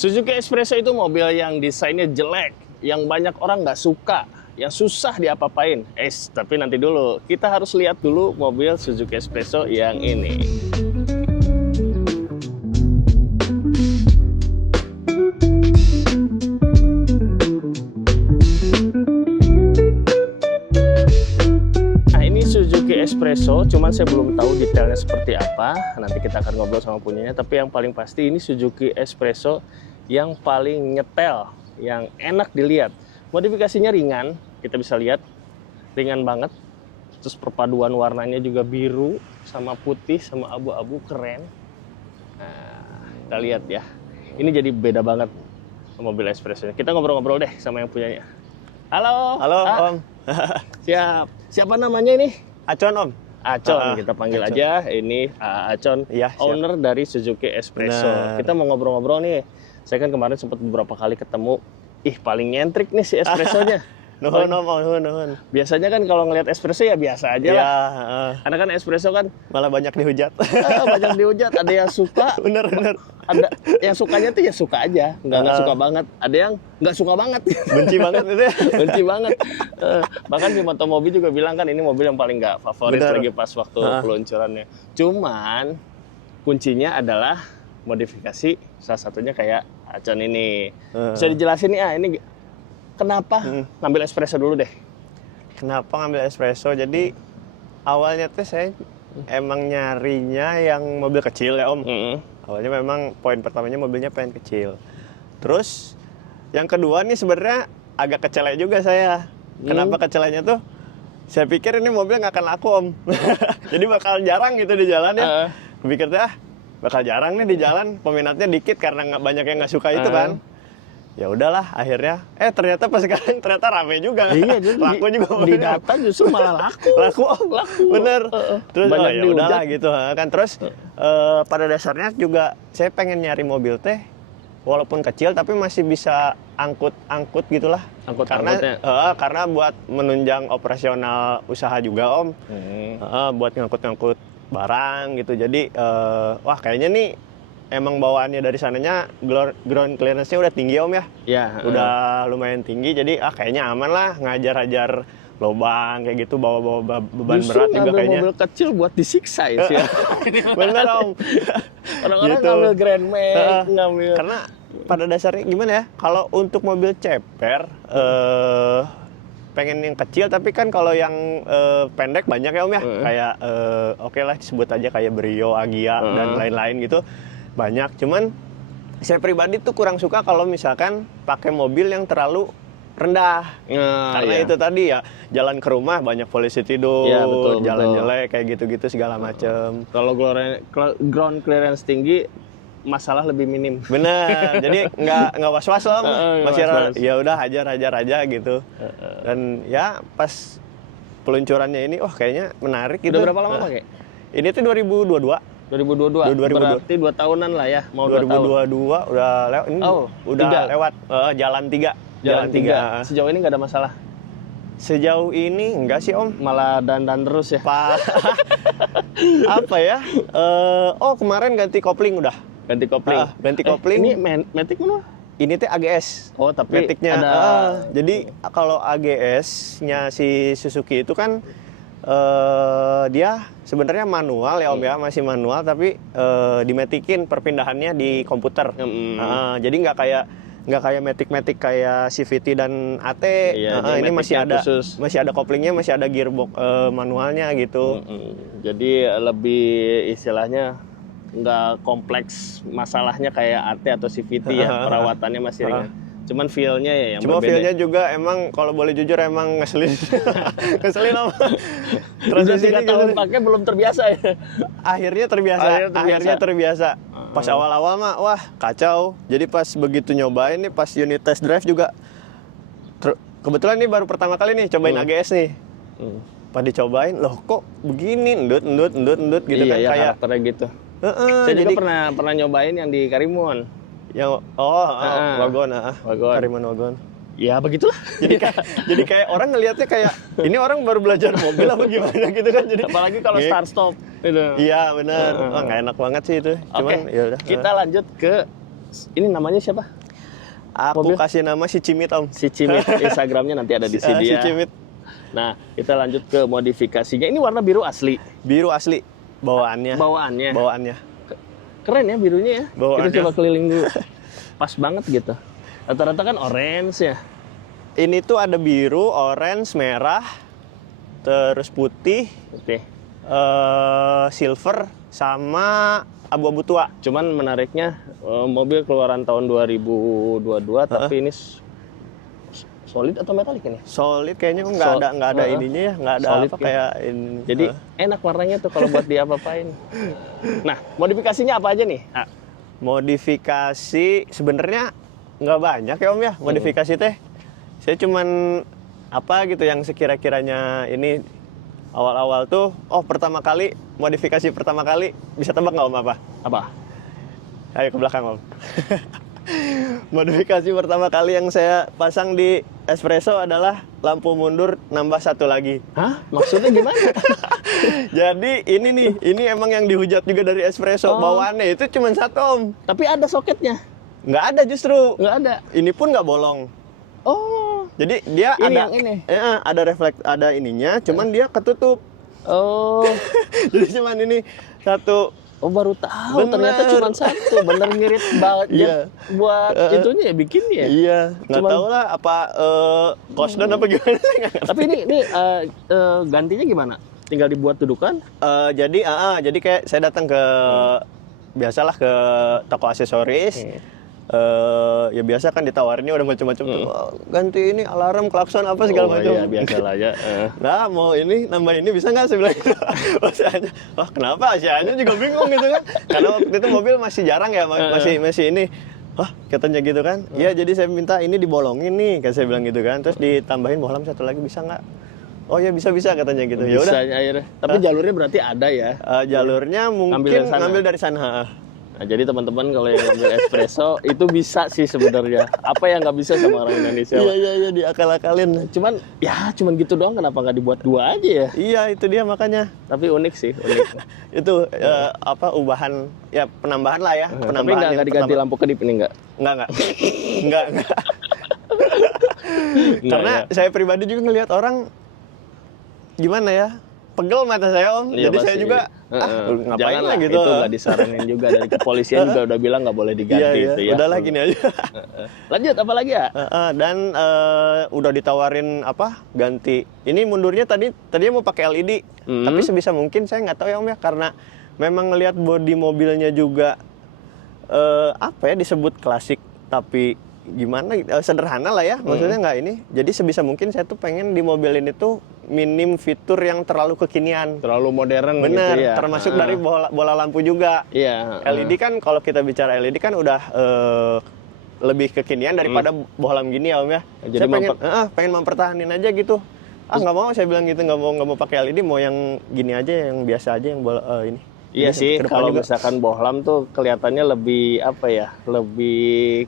Suzuki Espresso itu mobil yang desainnya jelek, yang banyak orang nggak suka, yang susah diapa-apain. Tapi nanti dulu, kita harus lihat dulu mobil Suzuki Espresso yang ini. Nah, ini Suzuki Espresso, cuman saya belum tahu detailnya seperti apa. Nanti kita akan ngobrol sama punyanya, tapi yang paling pasti ini Suzuki Espresso yang paling nyetel, yang enak dilihat. Modifikasinya ringan, kita bisa lihat ringan banget. Terus perpaduan warnanya juga biru sama putih sama abu-abu, keren. Nah, kita lihat ya. Ini jadi beda banget mobil Espresso. Kita ngobrol-ngobrol deh sama yang punyanya. Halo. Halo, Om. Siap. Siapa namanya ini? Acon, Om. Acon, kita panggil Acon aja. Ini Acon, Iya, siap. owner dari Suzuki Espresso. Benar. Kita mau ngobrol-ngobrol nih. Saya kan kemarin sempat beberapa kali ketemu. Paling nyentrik nih si espressonya. Nuhun. Biasanya kan kalau ngelihat espresso ya biasa aja lah. Iya, Karena kan espresso kan malah banyak dihujat. banyak dihujat. Ada yang suka, Bener. ada yang sukanya tuh ya suka aja, nggak suka banget. Ada yang nggak suka banget. Benci banget itu ya. Benci banget. Bahkan si Motomobi juga bilang kan ini mobil yang paling nggak favorit Bener. lagi pas waktu peluncurannya. Cuman kuncinya adalah modifikasi, salah satunya kayak Acon ini. Bisa dijelasin nih, ini kenapa ngambil espresso dulu deh? Kenapa ngambil espresso? Jadi awalnya tuh saya emang nyarinya yang mobil kecil ya, Om. Awalnya memang poin pertamanya mobilnya pengen kecil. Terus yang kedua nih sebenarnya agak kecelek juga saya. Kenapa keceleknya tuh? Saya pikir ini mobil nggak akan laku, Om. Jadi bakal jarang gitu di jalan ya. Pikir tuh bakal jarang nih di jalan, peminatnya dikit karena nggak banyak yang nggak suka itu kan. Ya udahlah akhirnya. Ternyata pas sekarang ternyata rame juga. Iya, jadi laku juga di mobilnya. data justru malah laku. Laku, Om. Laku. Bener. Terus Banyak ya dihujat. udahlah gitu kan. Terus pada dasarnya juga saya pengen nyari mobil teh walaupun kecil tapi masih bisa angkut gitulah. Karena buat menunjang operasional usaha juga, Om. Buat ngangkut-ngangkut barang gitu. Jadi wah kayaknya nih emang bawaannya dari sananya ground clearance-nya udah tinggi, Om ya. Ya, Udah lumayan tinggi, jadi kayaknya aman lah ngajar-ajar lobang kayak gitu, bawa beban justru berat juga kayaknya. mobil kecil buat disiksa ya sih. Bener, Om. Orang-orang Gitu. ngambil Grand Max, ngambil. Karena pada dasarnya gimana ya, kalau untuk mobil ceper pengen yang kecil, tapi kan kalau yang pendek banyak ya, Om ya. Kayak oke lah disebut aja kayak Brio, Agya dan lain-lain gitu. Banyak, cuman saya pribadi tuh kurang suka kalau misalkan pakai mobil yang terlalu rendah. Karena itu tadi ya, jalan ke rumah banyak polisi tidur, Ya, betul, jalan betul. jelek kayak gitu-gitu segala macem. Kalau ground clearance tinggi, masalah lebih minim. Bener, jadi nggak was-was, Om. Masih was-was. ya udah hajar aja gitu. Dan ya pas peluncurannya ini, kayaknya menarik gitu. Udah berapa lama pakai? Ini tuh 2022. 2022. 2022. Berarti 2 tahunan lah ya, mau 2 tahun. 2022 udah lewat. Ini udah 3. lewat jalan 3. Jalan 3. Sejauh ini nggak ada masalah. Sejauh ini enggak sih, Om. Malah dandan terus ya. Apa ya? Kemarin ganti kopling udah. Ganti kopling. Ganti kopling. Ini Matic mana? Ini teh AGS. Oh, tapi Matic-nya ada. Jadi kalau AGS-nya si Suzuki itu kan dia sebenarnya manual ya, Om ya, masih manual tapi dimetikin perpindahannya di komputer. Jadi nggak kayak Matic kayak CVT dan AT. Ini masih ada koplingnya, masih ada gearbox manualnya gitu. Jadi lebih istilahnya nggak kompleks masalahnya kayak AT atau CVT ya, perawatannya masih ringan. Cuman feel-nya ya yang Cuma berbeda. feel-nya juga emang kalau boleh jujur emang ngeselin. Ngeselin, Om. Udah 3 Transmisinya tahun gitu. pakai belum terbiasa ya. Akhirnya terbiasa. Pas awal-awal mah wah kacau. Jadi pas begitu nyobain nih, pas unit test drive juga kebetulan nih baru pertama kali nih cobain AGS nih. Pas dicobain, loh kok begini, endut gitu Iya, kan, ya, kayak karakternya gitu. Saya jadi juga pernah nyobain yang di Karimun. yang wagon. Karimun wagon. Ya begitulah. Jadi kayak orang ngelihatnya kayak ini orang baru belajar mobil apa gimana gitu kan. Jadi Apalagi kalau start stop itu. Iya benar. Nggak enak banget sih itu. Cuman Oke, ya udah. kita lanjut ke Ini namanya siapa? Aku Mobil? kasih nama si Cimit, Om. Si Cimit. Instagramnya nanti ada di sini Si ya. Cimit. Nah, kita lanjut ke modifikasinya. Ini warna biru asli. Biru asli bawaannya. Bawaannya. Keren ya birunya ya. Bawaannya. Kita coba keliling dulu. Pas banget gitu. Rata-rata kan orange ya. Ini tuh ada biru, orange, merah, terus putih, Oke. silver, sama abu-abu tua. Cuman menariknya mobil keluaran tahun 2022 tapi ini solid atau metalik ini? Solid kayaknya nggak ada ininya ya, nggak ada Solid apa ya. kayak ini. Jadi enak warnanya tuh kalau buat diapa-apain. Nah, modifikasinya apa aja nih? Ah, Modifikasi sebenarnya nggak banyak ya Om ya, modifikasi teh. Saya cuman apa gitu yang sekira-kiranya ini awal-awal tuh, pertama kali, modifikasi pertama kali, bisa tebak nggak Om apa? apa? Ayo ke belakang Om. Modifikasi pertama kali yang saya pasang di espresso adalah lampu mundur nambah satu lagi. Hah? Maksudnya gimana? Jadi ini emang yang dihujat juga dari espresso. Bawaannya itu cuma satu Om. Tapi ada soketnya? Nggak ada justru. Nggak ada. Ini pun nggak bolong. Oh. Jadi dia Ini ada yang ini? Ada refleks, ada ininya, cuman dia ketutup. Oh. Jadi cuman ini satu. Oh baru tahu Bener. ternyata cuma satu. Bener ngirit banget Iya. buat itunya ya bikinnya. Iya, nggak Cuman- tahu lah apa kosdan apa gimana. Saya nggak ngerti. Tapi ini gantinya gimana? Tinggal dibuat dudukan? Jadi kayak saya datang ke biasalah ke toko aksesoris. Ya biasa kan ditawarinnya udah macam-macam tuh. "Oh, ganti ini alarm, klakson apa segala macam. Iya, biasa lah ya. Nah, mau ini nambah ini bisa nggak? Saya bilang gitu. Wah kenapa? Asianya juga bingung gitu kan. Karena waktu itu mobil masih jarang ya, masih ini. Wah katanya gitu kan. Iya jadi saya minta ini dibolongin nih, kan saya bilang gitu kan. Terus ditambahin bohlam satu lagi bisa nggak? Oh ya bisa katanya gitu. Ya Bisa udah. akhirnya. Tapi jalurnya berarti ada ya. Jalurnya mungkin ngambil dari sana. Nah, jadi teman-teman kalau yang ngambil espresso itu bisa sih sebenarnya. Apa yang nggak bisa sama orang Indonesia? Pak? Iya diakal-akalin. Cuman gitu doang, kenapa nggak dibuat dua aja ya? Iya itu dia makanya. Tapi unik sih, unik. Itu ubahan ya penambahan lah ya. Tapi Penambahan nggak yang diganti pertama. lampu kedip ini nggak? Enggak. Karena ya. saya pribadi juga ngelihat orang gimana ya, pegel mata saya Om. Iya, Jadi saya pasti. juga ngapain Janganlah, lah gitu. Itu nggak disaranin juga dari kepolisian juga udah bilang nggak boleh diganti Iya, itu ya. udahlah gini aja. Lanjut apa lagi ya? Dan udah ditawarin ganti. Ini mundurnya tadinya mau pakai LED, tapi sebisa mungkin saya nggak tahu ya Om ya, karena memang ngelihat bodi mobilnya juga disebut klasik tapi gimana sederhana lah ya, maksudnya nggak ini. Jadi sebisa mungkin saya tuh pengen di mobil ini tuh minim fitur yang terlalu kekinian. Terlalu modern Bener, gitu ya. termasuk dari bola lampu juga. Iya. LED kan kalau kita bicara LED kan udah lebih kekinian daripada bohlam gini ya Om ya. Jadi Saya pengen mempertahanin aja gitu. Nggak mau, saya bilang gitu, nggak mau pakai LED, mau yang gini aja, yang biasa aja, yang bola ini. Iya Jadi sih, ke depan kalau juga. misalkan bohlam tuh kelihatannya lebih lebih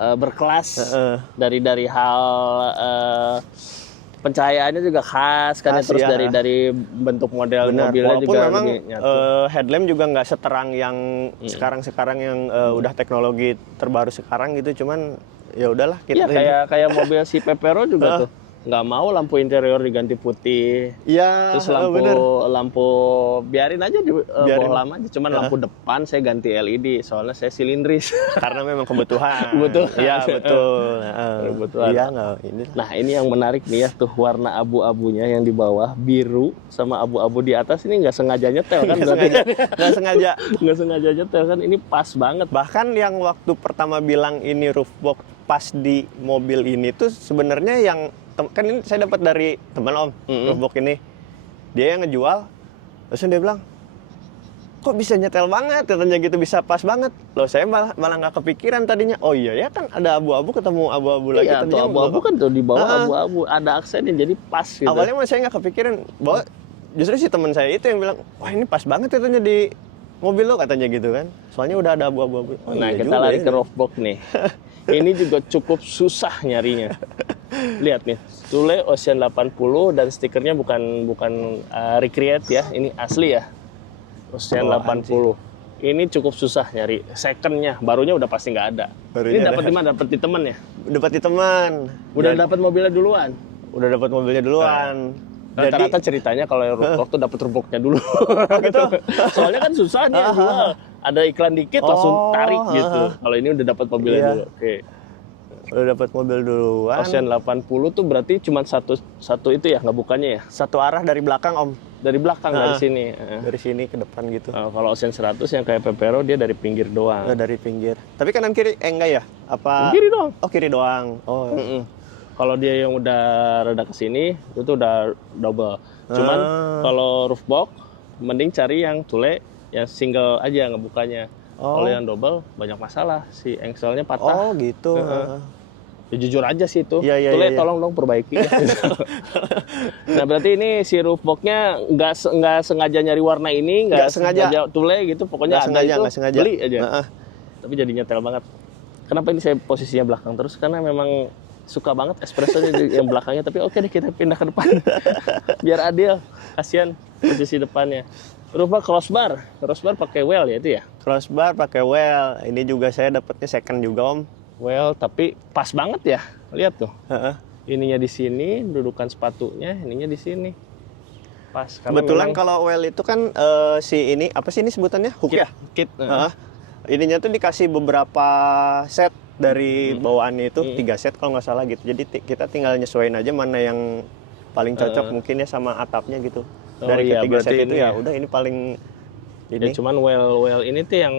berkelas dari hal pencahayaannya juga khas kan ya, Khas, terus iya. dari bentuk model Benar, mobilnya walaupun juga memang lebih nyatu. headlamp juga nggak seterang yang sekarang yang udah teknologi terbaru sekarang gitu, cuman ya udahlah Iya, kayak mobil si Pepero juga tuh nggak mau lampu interior diganti putih. Iya, Terus bener. lampu biarin aja di Biarin. bohlam aja. Cuman lampu depan saya ganti LED soalnya saya silindris. Karena memang kebutuhan. Kebutuhan. Iya betul. Kebutuhan. Iya nggak ini. Nah ini yang menarik nih ya, tuh warna abu-abunya yang di bawah biru sama abu-abu di atas ini nggak sengaja nyetel kan? Nggak sengaja. Nggak sengaja nyetel kan? Ini pas banget. Bahkan yang waktu pertama bilang ini roof box pas di mobil ini tuh sebenarnya yang kan ini saya dapat dari teman Om, roof box ini. Dia yang ngejual, terus dia bilang, kok bisa nyetel banget, katanya gitu, bisa pas banget. Loh saya malah nggak kepikiran tadinya. Oh iya ya kan ada abu-abu ketemu abu-abu lagi. Iya, tuh tadinya abu-abu kan tuh di bawah abu-abu ada aksennya jadi pas gitu. Awalnya mah saya nggak kepikiran bahwa justru si teman saya itu yang bilang, wah ini pas banget katanya di mobil lo, katanya gitu kan. Soalnya udah ada abu-abu. Oh, Nah iya kita juga lari ya. ke roof box nih. Ini juga cukup susah nyarinya. Lihat nih, Thule Ocean 80 dan stikernya bukan recreate ya, ini asli ya. Ocean Bawaan 80. ini cukup susah nyari secondnya. Barunya udah pasti nggak ada. Barunya Ini dapat di mana? Dapat di temen ya? dapat di teman. Udah dapat mobilnya duluan. Udah dapat mobilnya duluan. Rata-rata ceritanya kalau yang Roofbox tuh dapat ruboknya dulu. gitu. Soalnya kan susah nih jual. Ada iklan dikit langsung tarik gitu. Kalau ini udah dapat mobilnya Iya. dulu. Oke. Udah dapat mobil duluan. Ocean 80 tuh berarti cuma satu itu ya nggak bukannya ya? Satu arah dari belakang om. Dari belakang dari Ah. sini. Dari sini ke depan gitu. Kalau Ocean 100 yang kayak Pepero dia dari pinggir doang. Dari pinggir. Tapi kanan kiri enggak ya? Apa? Kiri doang. Oh kiri doang. Oh. Mm-mm. Kalau dia yang udah rada ke sini itu udah double. Cuman kalau Roofbox mending cari yang tule yang single aja ngebukanya. Kalau yang double banyak masalah si engselnya patah. Oh gitu. Ya, jujur aja sih itu. Iya, iya, Tule iya. tolong dong perbaiki. Nah berarti ini si Roofbox-nya nggak sengaja nyari warna ini, nggak sengaja tule gitu. Pokoknya Nggak ada sengaja, itu nggak sengaja. beli aja. Heeh. Tapi jadi nyetel banget. Kenapa ini saya posisinya belakang terus? Karena memang suka banget espresso yang belakangnya. Tapi oke deh kita pindah ke depan. Biar adil. Kasihan posisi depannya. Roofbox crossbar pakai well ya itu ya? Crossbar pakai well. Ini juga saya dapatnya second juga om. Well, tapi pas banget ya. Lihat tuh. Heeh. Ininya di sini, dudukan sepatunya, ininya di sini. Pas. Karena Kebetulan memang kalau well itu kan si ini apa sih ini sebutannya hook ya? kit. Heeh. Ininya tuh dikasih beberapa set dari bawaannya itu 3 set kalau nggak salah gitu. Jadi kita tinggal nyesuaiin aja mana yang paling cocok mungkin ya sama atapnya gitu. Oh Dari iya, ketiga set berarti itu ini ya ya. udah ini paling Ya ini. cuman well ini tuh yang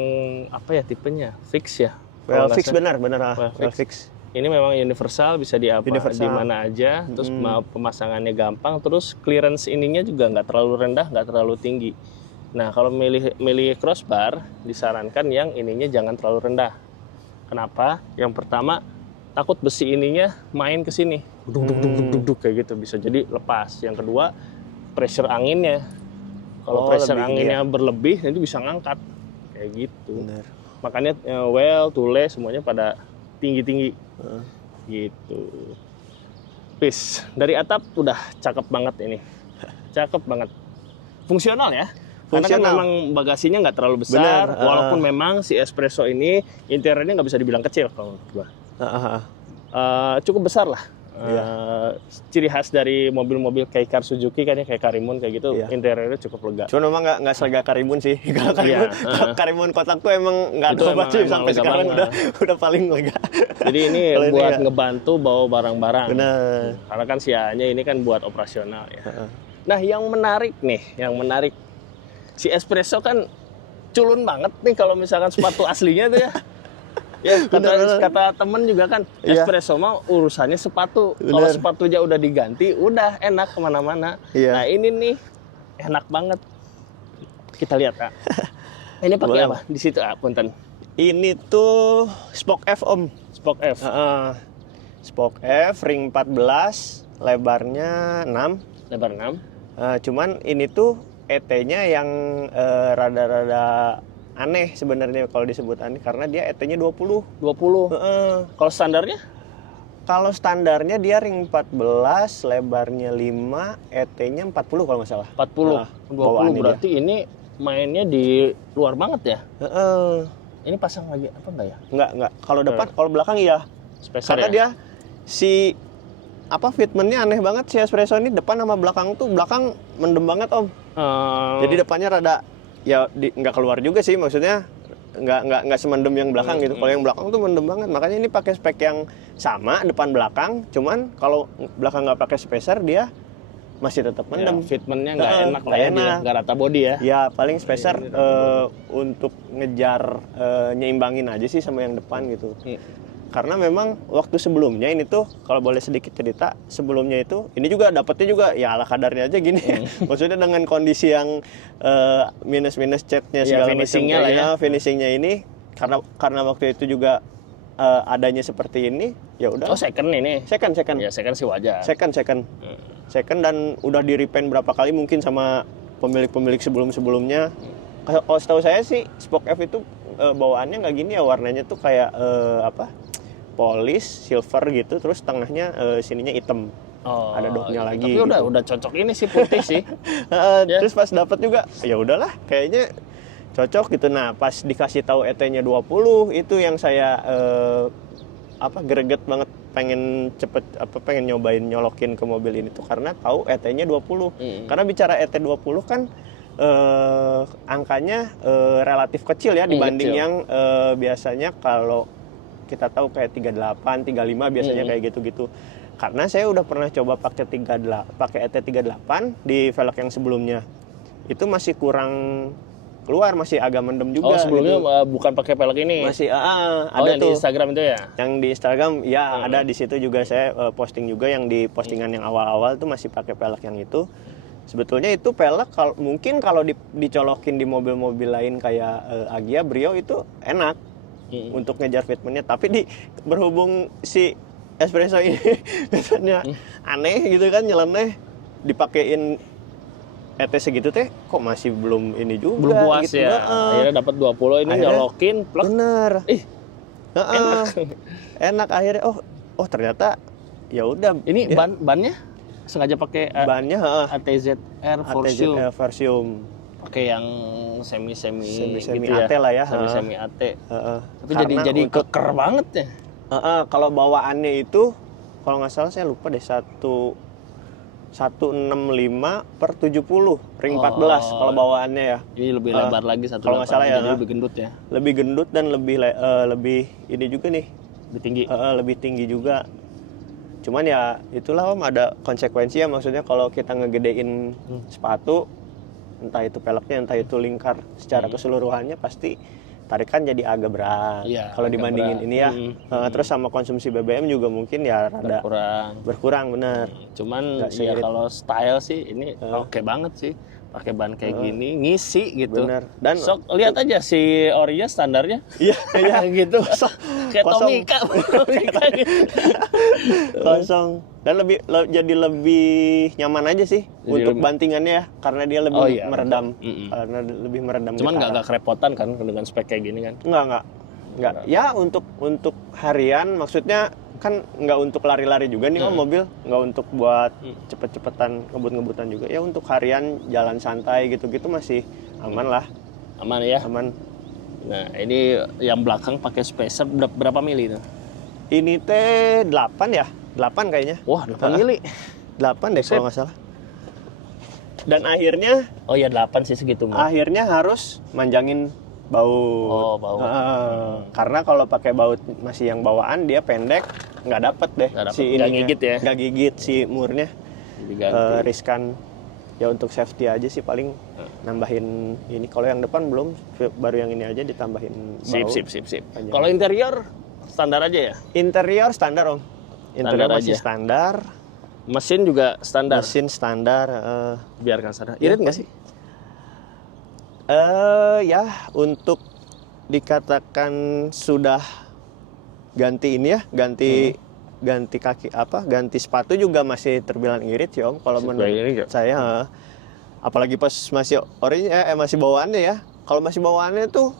apa ya tipenya? Fix ya. Well Kalau nggak fix salah. benar Well well fix. fix. Ini memang universal bisa di apa Universal. di mana aja, terus pemasangannya gampang, terus clearance ininya juga nggak terlalu rendah, nggak terlalu tinggi. Nah kalau milih crossbar disarankan yang ininya jangan terlalu rendah. Kenapa? Yang pertama takut besi ininya main ke sini, duduk kayak gitu bisa jadi lepas. Yang kedua pressure anginnya, kalau pressure lebih, anginnya berlebih itu bisa ngangkat kayak gitu. Benar. Makanya well, tule semuanya pada tinggi-tinggi gitu. Peace. Dari atap udah cakep banget ini. Cakep banget. Fungsional ya. Karena kan Fungsional. memang bagasinya nggak terlalu besar, Bener, walaupun memang si espresso ini interiornya nggak bisa dibilang kecil kalau menurut gua. Cukup besar lah. Ciri khas dari mobil-mobil kayak Car Suzuki kan ya, kayak Karimun kayak gitu, Iya. interiornya cukup lega. Cuman memang nggak selega Karimun sih. Kalau Iya, Karimun, Karimun kotak tuh emang nggak Itu ada obat sih emang sampai lega sekarang banget. udah paling lega. Jadi ini Kalau ini buat ya. ngebantu bawa barang-barang. Benar. Karena kan si A-nya ini kan buat operasional ya. Nah, yang menarik si espresso kan culun banget nih kalau misalkan sepatu aslinya tuh ya. Ya, kata temen juga kan, Iya. espresso mah urusannya sepatu. Kalau Bener. sepatunya udah diganti, udah enak kemana-mana. Iya. Nah, ini nih enak banget. Kita lihat, Kak. Ini pakai Boleh. apa? Di situ, punten. Ini tuh Spoke F om. Spoke F. Spoke F ring 14, lebarnya 6. Lebar 6. Cuman ini tuh ET-nya yang rada-rada aneh sebenarnya kalau disebut aneh karena dia ET-nya 20. 20. Kalau standarnya? Kalau standarnya dia ring 14, lebarnya 5, ET-nya 40 kalau nggak salah. 40. 20 bawaannya berarti ini mainnya di luar banget ya? Heeh. Ini pasang lagi apa enggak ya? Enggak. Kalau depan, kalau belakang iya. Spesial Karena ya? dia si fitmentnya aneh banget si espresso ini depan sama belakang tuh belakang mendem banget om. Jadi depannya rada ya nggak keluar juga sih maksudnya nggak semendem yang belakang gitu. Kalau yang belakang tuh mendem banget. Makanya ini pakai spek yang sama depan belakang. Cuman kalau belakang nggak pakai spacer dia masih tetap mendem. Ya, fitmentnya nggak enak lah nggak ya, enak. nggak rata body ya. Ya paling spacer untuk ngejar nyeimbangin aja sih sama yang depan gitu. Karena memang waktu sebelumnya ini tuh kalau boleh sedikit cerita sebelumnya itu ini juga dapetnya juga ya ala kadarnya aja gini. Maksudnya dengan kondisi yang minus catnya Ya, segala finishingnya macam lah ya. finishingnya ini karena waktu itu juga adanya seperti ini ya udah. Oh second ini? Second. Ya second sih wajar. Second dan udah di repaint berapa kali mungkin sama pemilik-pemilik sebelumnya. Kalau setahu saya sih Spoke F itu bawaannya nggak gini ya warnanya tuh kayak polish silver gitu terus tengahnya sininya hitam. Oh, Ada dotnya lagi Tapi udah gitu. cocok ini sih putih sih. Terus pas dapat juga ya udahlah kayaknya cocok gitu. Nah, pas dikasih tahu ET-nya 20, itu yang saya greget banget, pengen nyobain nyolokin ke mobil ini tuh karena tahu ET-nya 20. Karena bicara ET 20 kan angkanya relatif kecil ya dibanding kecil. yang biasanya kalau kita tahu kayak 38, 35 biasanya kayak gitu-gitu. Karena saya udah pernah coba pakai ET 38 di velg yang sebelumnya. Itu masih kurang keluar, masih agak mendem juga. Oh, sebelumnya gitu. Bukan pakai pelek ini. Masih ada yang tuh. di Instagram itu ya? Yang di Instagram ya ada, di situ juga saya posting juga, yang di postingan yang awal-awal tuh masih pakai pelek yang itu. Sebetulnya itu pelek mungkin kalau dicolokin di mobil-mobil lain kayak Agya, Brio itu enak untuk ngejar fitmentnya, tapi berhubung si Espresso ini biasanya aneh gitu kan, nyeleneh, dipakein ET segitu teh kok masih belum ini juga, belum puas gitu. ya. Akhirnya dapat 20 ini, nyolokin plek. Bener. Enak. Enak akhirnya. Oh ternyata ya udah. Ini bannya sengaja pakai bannya ATZR Forsium. Pakai yang semi gitu AT ya. lah ya. Semi AT. Tapi Karena jadi keker banget ya. Kalau bawaannya itu kalau nggak salah saya lupa deh, 165/70 ring 14 kalau bawaannya ya. Ini lebih lebar lagi 1.8, kalau nggak salah ya, jadi lebih gendut ya. Lebih gendut dan lebih ini juga nih. Lebih tinggi. Lebih tinggi juga. Cuman ya itulah Om, ada konsekuensi ya, maksudnya kalau kita ngegedein sepatu, entah itu peleknya, entah itu lingkar secara keseluruhannya, pasti tarikan jadi agak berat. Iya, kalau dibandingin berat. ini ya. Terus sama konsumsi BBM juga mungkin ya rada berkurang bener. Cuman ya kalau style sih ini oke banget sih. Pakai ban kayak gini, ngisi gitu. Bener. Dan sok lihat aja si Orinya standarnya. Iya, gitu. Kayak Tomika gitu. Kosong. Dan jadi lebih nyaman aja sih jadi untuk bantingannya ya, karena dia lebih meredam. Karena lebih meredam. Cuman nggak kerepotan kan dengan spek kayak gini kan? Enggak. Ya untuk harian, maksudnya kan nggak untuk lari-lari juga nih Om, mobil, nggak untuk buat cepet-cepetan ngebut-ngebutan juga. Ya untuk harian jalan santai gitu-gitu masih aman lah. Aman ya? Aman. Nah ini yang belakang pakai spacer berapa mili tuh? Ini teh 8 ya? 8 kayaknya. Wah 8 mili? 8 deh kalau nggak salah. Dan akhirnya... Oh ya 8 sih segitu. Akhirnya harus manjangin baut. Oh, baut. Karena kalau pakai baut masih yang bawaan, dia pendek, nggak dapet deh. Nggak gigit ya? Nggak gigit si murnya. Riskan. Ya untuk safety aja sih paling nambahin ini. Kalau yang depan belum, baru yang ini aja ditambahin baut. Sip. Kalau interior standar aja ya? Interior standar Om. Interior masih aja. standar. Mesin juga standar? Mesin standar. Biarkan standar. Irit nggak sih? Ya untuk dikatakan sudah ganti ini ya, ganti kaki ganti sepatu juga masih terbilang irit sih Om. Kalau menurut saya, apalagi pas masih masih bawaannya ya. Kalau masih bawaannya tuh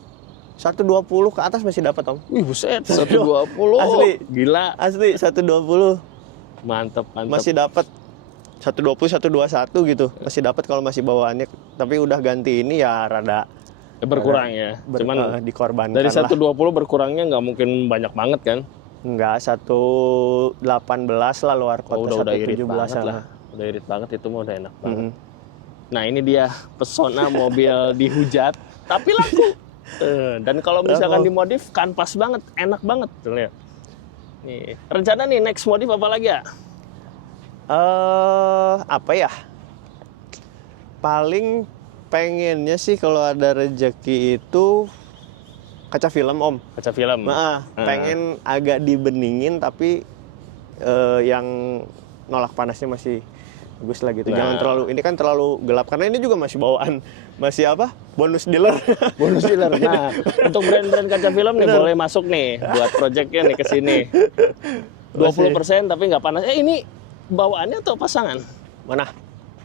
120 ke atas masih dapat Om. Wih buset, 120. Asli. Gila. Asli 120. Mantep. Masih dapat 120, 121 gitu. Masih dapat kalau masih bawaannya. Tapi udah ganti ini ya rada berkurang ya. Cuman dikorbankan dari 120 lah. Berkurangnya nggak mungkin banyak banget kan? Enggak, 118 lah luar kota. Udah irit 117 banget lah. Udah irit banget, itu mah udah enak banget. Nah ini dia pesona mobil dihujat tapi laku. Dan kalau misalkan dimodif kanvas banget, enak banget tuh lihat. Nih, rencana nih next modif apa lagi ya? Apa ya? Paling pengennya sih kalau ada rezeki itu kaca film Om. Kaca film. Pengen agak dibeningin tapi yang nolak panasnya masih bagus lah gitu. Jangan terlalu, ini kan terlalu gelap karena ini juga masih bawaan, masih bonus dealer. Bonus dealer. Nah, untuk brand-brand kaca film nih boleh masuk nih buat projectnya nih ke sini. 20% tapi nggak panas. Ini bawaannya atau pasangan? Mana?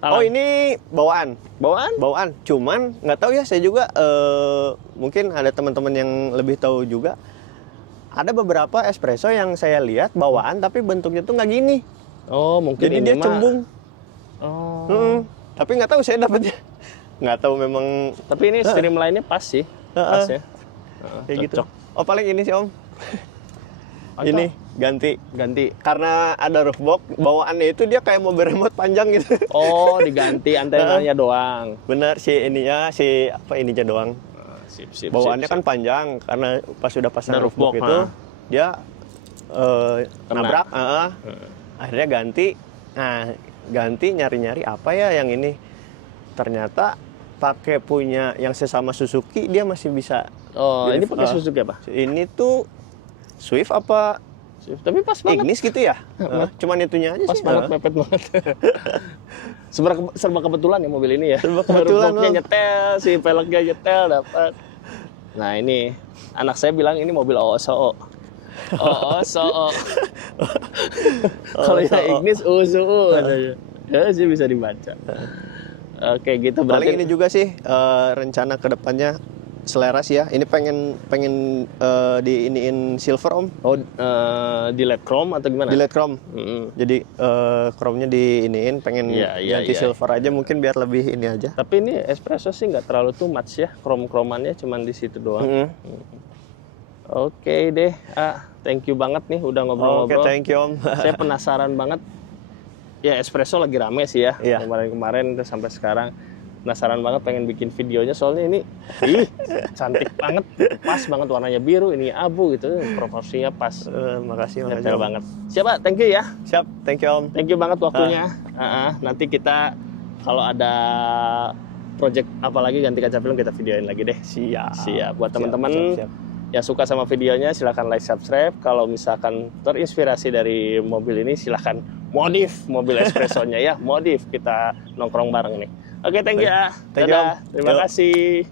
Alam. Oh ini bawaan. Bawaan? Cuman nggak tahu ya, saya juga mungkin ada teman-teman yang lebih tahu juga. Ada beberapa espresso yang saya lihat bawaan tapi bentuknya tuh nggak gini. Oh mungkin jadi ini dia cembung. Oh. Tapi nggak tahu saya dapatnya nggak tahu memang Tapi ini streamline-nya pas sih. Pas ya. kayak gitu. Cocok. Oh paling ini sih Om. Apa? Ini ganti Ganti. karena ada roof box bawaannya itu dia kayak mobil remote panjang gitu. Oh, diganti antenanya doang. Bener si ininya si apa ininya doang. Sip, sip, Bawaannya sip, kan panjang karena pas sudah pasang Ada roof box roof box, itu ah. dia Kena. nabrak, akhirnya ganti. Nah, ganti nyari-nyari apa ya yang ini. Ternyata pakai punya yang sesama Suzuki dia masih bisa. Oh, ini pakai Ah. Suzuki apa? Ini tuh Swift apa Tapi pas banget. Ignis gitu ya? Cuman itunya aja Pas sih. banget, mepet banget. serba kebetulan ya mobil ini ya. Serba kebetulan, Roof box-nya Bang. nyetel, si peleknya nyetel dapat. Nah ini anak saya bilang ini mobil OOSO. OOSO. Kalau yang Ignis USU katanya. Ya sih bisa dibaca. Oke gitu berarti. Paling ini juga sih rencana kedepannya Selaras ya. Ini pengen diiniin silver Om. Oh, di LED chrome atau gimana? Di LED chrome. Mm-mm. Jadi chrome-nya diiniin, pengen Iya, iya, ganti iya. silver aja mungkin biar lebih ini aja. Tapi ini espresso sih nggak terlalu too much ya, krom-kromannya cuman di situ doang. Mm-mm. Oke deh, thank you banget nih udah Oke, ngobrol-ngobrol. thank you Om. Saya penasaran banget. Ya espresso lagi rame sih ya, Iya. kemarin-kemarin terus sampai sekarang. Penasaran banget pengen bikin videonya soalnya ini cantik banget, pas banget warnanya biru, ini abu gitu, proporsinya pas. Makasih Nyetel Om. banget. Siapa? Thank you ya. Siap, thank you Om. Thank you banget waktunya. Nanti kita kalau ada project apa lagi ganti kaca film kita videoin lagi deh. Siap. Siap. Buat Siap, teman-teman siap. yang suka sama videonya silahkan like, subscribe. Kalau misalkan terinspirasi dari mobil ini silahkan modif mobil espressonya ya. Modif kita nongkrong bareng nih. Oke, thank you ya. Thank you, Om. Dadah. Terima Yuk. kasih.